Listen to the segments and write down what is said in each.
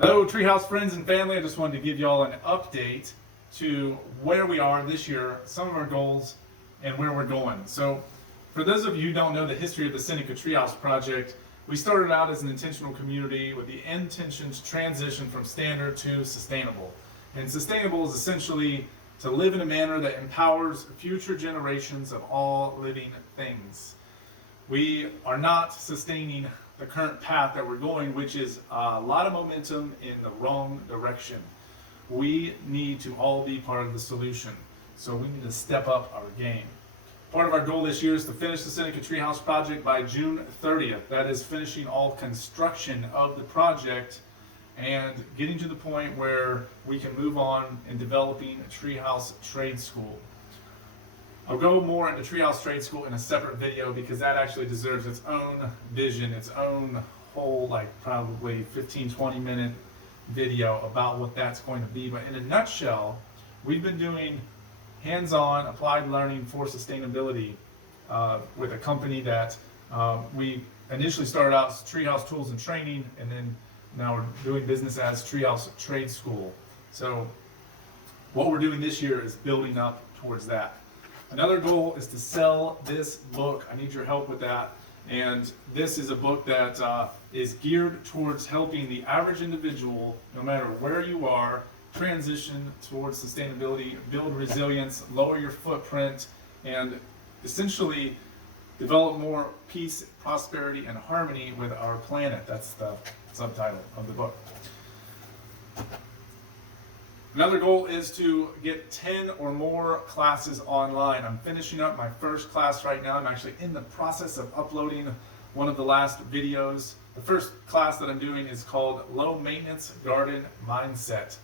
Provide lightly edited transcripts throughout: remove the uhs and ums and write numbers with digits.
Hello, Treehouse friends and family. I just wanted to give you all an update to where we are this year, some of our goals, and where we're going. So, for those of you who don't know the history of the Seneca Treehouse project, we started out as an intentional community with the intention to transition from standard to sustainable. And sustainable is essentially to live in a manner that empowers future generations of all living things. We are not sustaining the current path that we're going, which is a lot of momentum in the wrong direction. We need to all be part of the solution. So we need to step up our game. Part of our goal this year is to finish the Seneca Treehouse project by June 30th. That is finishing all construction of the project and getting to the point where we can move on in developing a Treehouse Trade School. I'll go more into Treehouse Trade School in a separate video because that actually deserves its own vision, its own whole probably 15-20 minute video about what that's going to be. But in a nutshell, we've been doing hands-on applied learning for sustainability with a company that we initially started out as Treehouse Tools and Training, and then now we're doing business as Treehouse Trade School. So what we're doing this year is building up towards that. Another goal is to sell this book. I need your help with that. And this is a book that is geared towards helping the average individual, no matter where you are, transition towards sustainability, build resilience, lower your footprint, and essentially develop more peace, prosperity, and harmony with our planet. That's the subtitle of the book. Another goal is to get 10 or more classes online. I'm finishing up my first class right now. I'm actually in the process of uploading one of the last videos. The first class that I'm doing is called Low Maintenance Garden Mindset.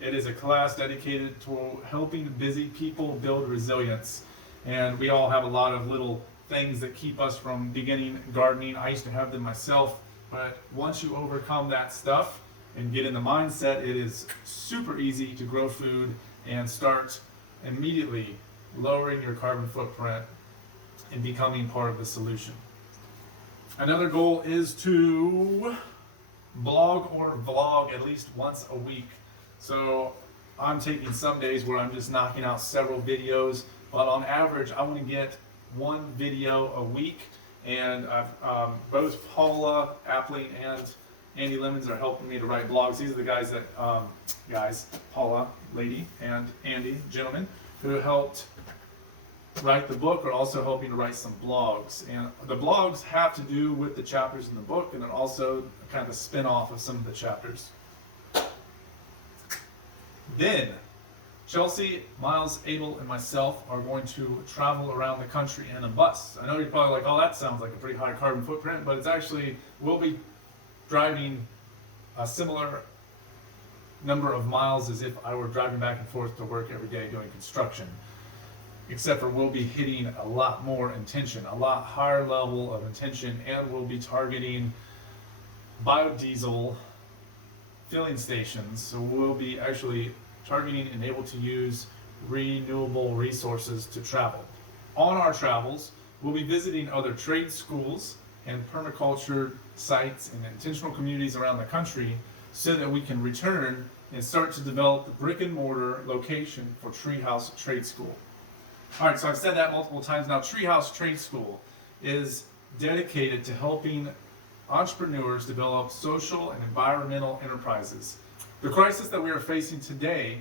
It is a class dedicated to helping busy people build resilience. And we all have a lot of little things that keep us from beginning gardening. I used to have them myself, but once you overcome that stuff and get in the mindset, it is super easy to grow food and start immediately lowering your carbon footprint and becoming part of the solution. Another goal is to blog or vlog at least once a week. So I'm taking some days where I'm just knocking out several videos, but on average I want to get one video a week. And both Paula Appling and Andy Lemons are helping me to write blogs. These are the guys that, Paula, lady, and Andy, gentleman, who helped write the book, are also helping to write some blogs. And the blogs have to do with the chapters in the book, and then also kind of a spin-off of some of the chapters. Then, Chelsea, Miles, Abel, and myself are going to travel around the country in a bus. I know you're probably like, oh, that sounds like a pretty high carbon footprint, but it's actually, we'll be driving a similar number of miles as if I were driving back and forth to work every day doing construction. Except for we'll be hitting a lot more intention, a lot higher level of intention, and we'll be targeting biodiesel filling stations. So we'll be actually targeting and able to use renewable resources to travel. On our travels, we'll be visiting other trade schools and permaculture sites and intentional communities around the country so that we can return and start to develop the brick and mortar location for Treehouse Trade School. All right, so I've said that multiple times now. Treehouse Trade School is dedicated to helping entrepreneurs develop social and environmental enterprises. The crisis that we are facing today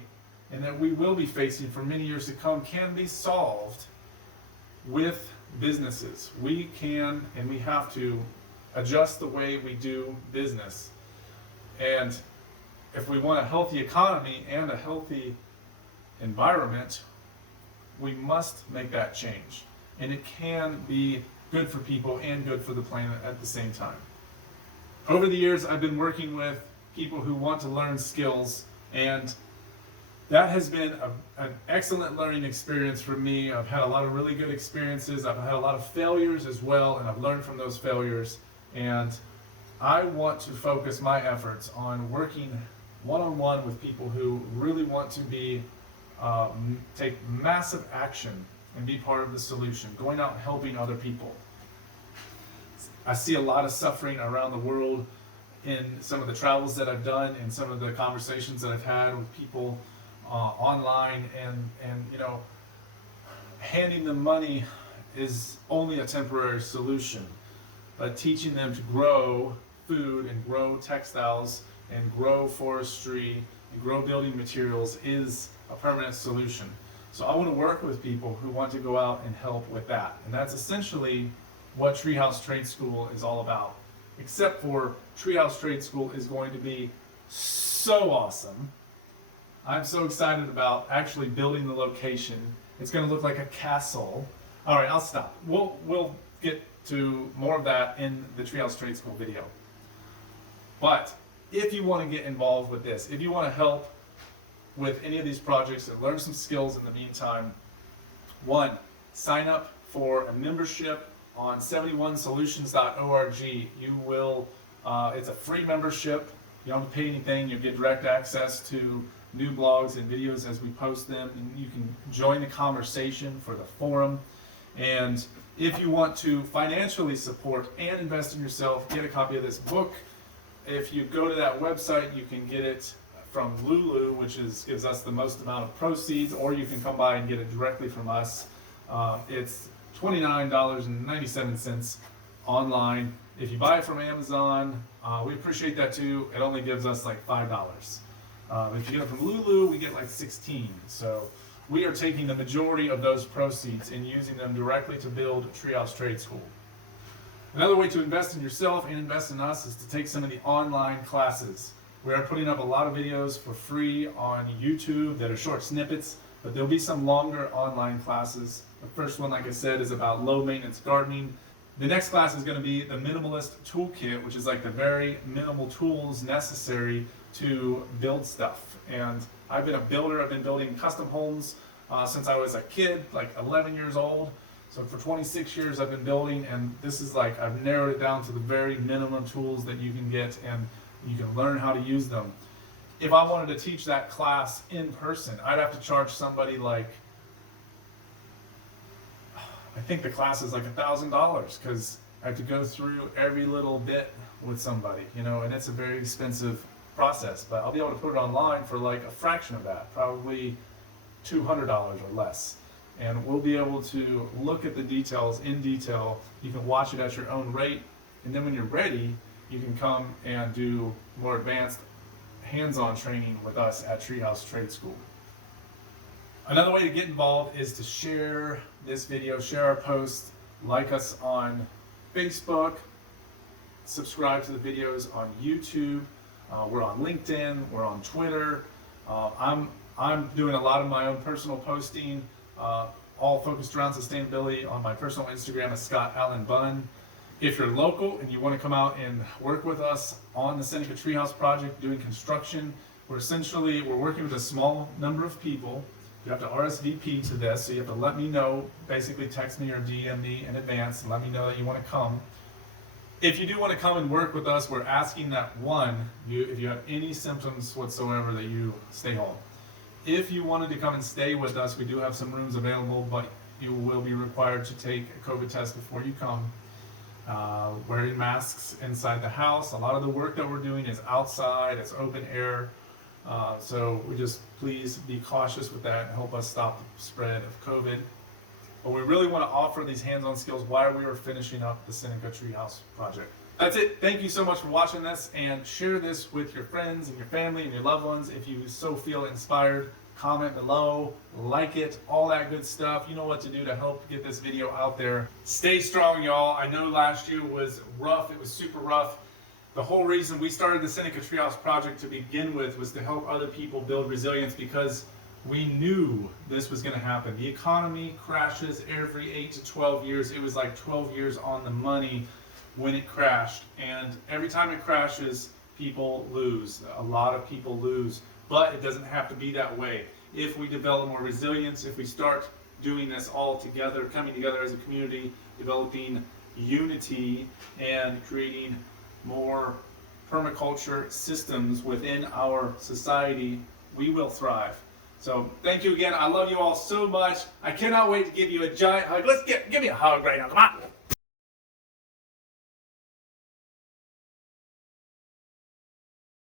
and that we will be facing for many years to come can be solved with businesses. We can and we have to adjust the way we do business. And if we want a healthy economy and a healthy environment, we must make that change. And it can be good for people and good for the planet at the same time. Over the years, I've been working with people who want to learn skills, and that has been an excellent learning experience for me. I've had a lot of really good experiences. I've had a lot of failures as well, and I've learned from those failures. And I want to focus my efforts on working one-on-one with people who really want to be take massive action and be part of the solution, going out and helping other people. I see a lot of suffering around the world in some of the travels that I've done and some of the conversations that I've had with people online, and handing them money is only a temporary solution, but teaching them to grow food and grow textiles and grow forestry and grow building materials is a permanent solution. So I want to work with people who want to go out and help with that. And that's essentially what Treehouse Trade School is all about. Except for Treehouse Trade School is going to be so awesome. I'm so excited about actually building the location. It's going to look like a castle. All right, I'll stop. We'll get to more of that in the Treehouse Trade School video. But if you want to get involved with this, if you want to help with any of these projects and learn some skills in the meantime, one, sign up for a membership on 71solutions.org. You will, it's a free membership. You don't have to pay anything. You get direct access to new blogs and videos as we post them, and you can join the conversation for the forum. And if you want to financially support and invest in yourself, get a copy of this book. If you go to that website, you can get it from Lulu, which gives us the most amount of proceeds, or you can come by and get it directly from us. It's $29.97 online. If you buy it from Amazon, we appreciate that too. It only gives us like $5. If you get it from Lulu, we get like 16. So we are taking the majority of those proceeds and using them directly to build Treehouse Trade School. Another way to invest in yourself and invest in us is to take some of the online classes. We are putting up a lot of videos for free on YouTube that are short snippets, but there'll be some longer online classes. The first one, like I said, is about low maintenance gardening. The next class is going to be the minimalist toolkit, which is like the very minimal tools necessary to build stuff. And I've been a builder. I've been building custom homes since I was a kid, like 11 years old. So for 26 years I've been building, and this is like, I've narrowed it down to the very minimum tools that you can get, and you can learn how to use them. If I wanted to teach that class in person, I'd have to charge somebody like, I think the class is like $1,000, because I have to go through every little bit with somebody, and it's a very expensive process. But I'll be able to put it online for like a fraction of that, probably $200 or less. And we'll be able to look at the details in detail. You can watch it at your own rate, and then when you're ready, you can come and do more advanced hands-on training with us at Treehouse Trade School. Another way to get involved is to share this video, share our posts, like us on Facebook, subscribe to the videos on YouTube. We're on LinkedIn, we're on Twitter. I'm doing a lot of my own personal posting, all focused around sustainability on my personal Instagram as Scott Allen Bunn. If you're local and you want to come out and work with us on the Seneca Treehouse project doing construction, we're working with a small number of people. You have to RSVP to this, so you have to let me know, basically text me or DM me in advance and let me know that you want to come. If you do want to come and work with us, we're asking that if you have any symptoms whatsoever, that you stay home. If you wanted to come and stay with us, we do have some rooms available, but you will be required to take a COVID test before you come. Wearing masks inside the house. A lot of the work that we're doing is outside, it's open air. So we just please be cautious with that and help us stop the spread of COVID. But we really want to offer these hands-on skills while we are finishing up the Seneca Treehouse project. That's it. Thank you so much for watching this, and share this with your friends and your family and your loved ones if you so feel inspired. Comment below, like it, all that good stuff. You know what to do to help get this video out there. Stay strong, y'all. I know last year was rough. It was super rough. The whole reason we started the Seneca Treehouse project to begin with was to help other people build resilience, because we knew this was going to happen. The economy crashes every 8 to 12 years. It was like 12 years on the money when it crashed. And every time it crashes, people lose. A lot of people lose. But it doesn't have to be that way. If we develop more resilience, if we start doing this all together, coming together as a community, developing unity and creating more permaculture systems within our society, we will thrive. So thank you again. I love you all so much. I cannot wait to give you a giant hug. Give me a hug right now. Come on.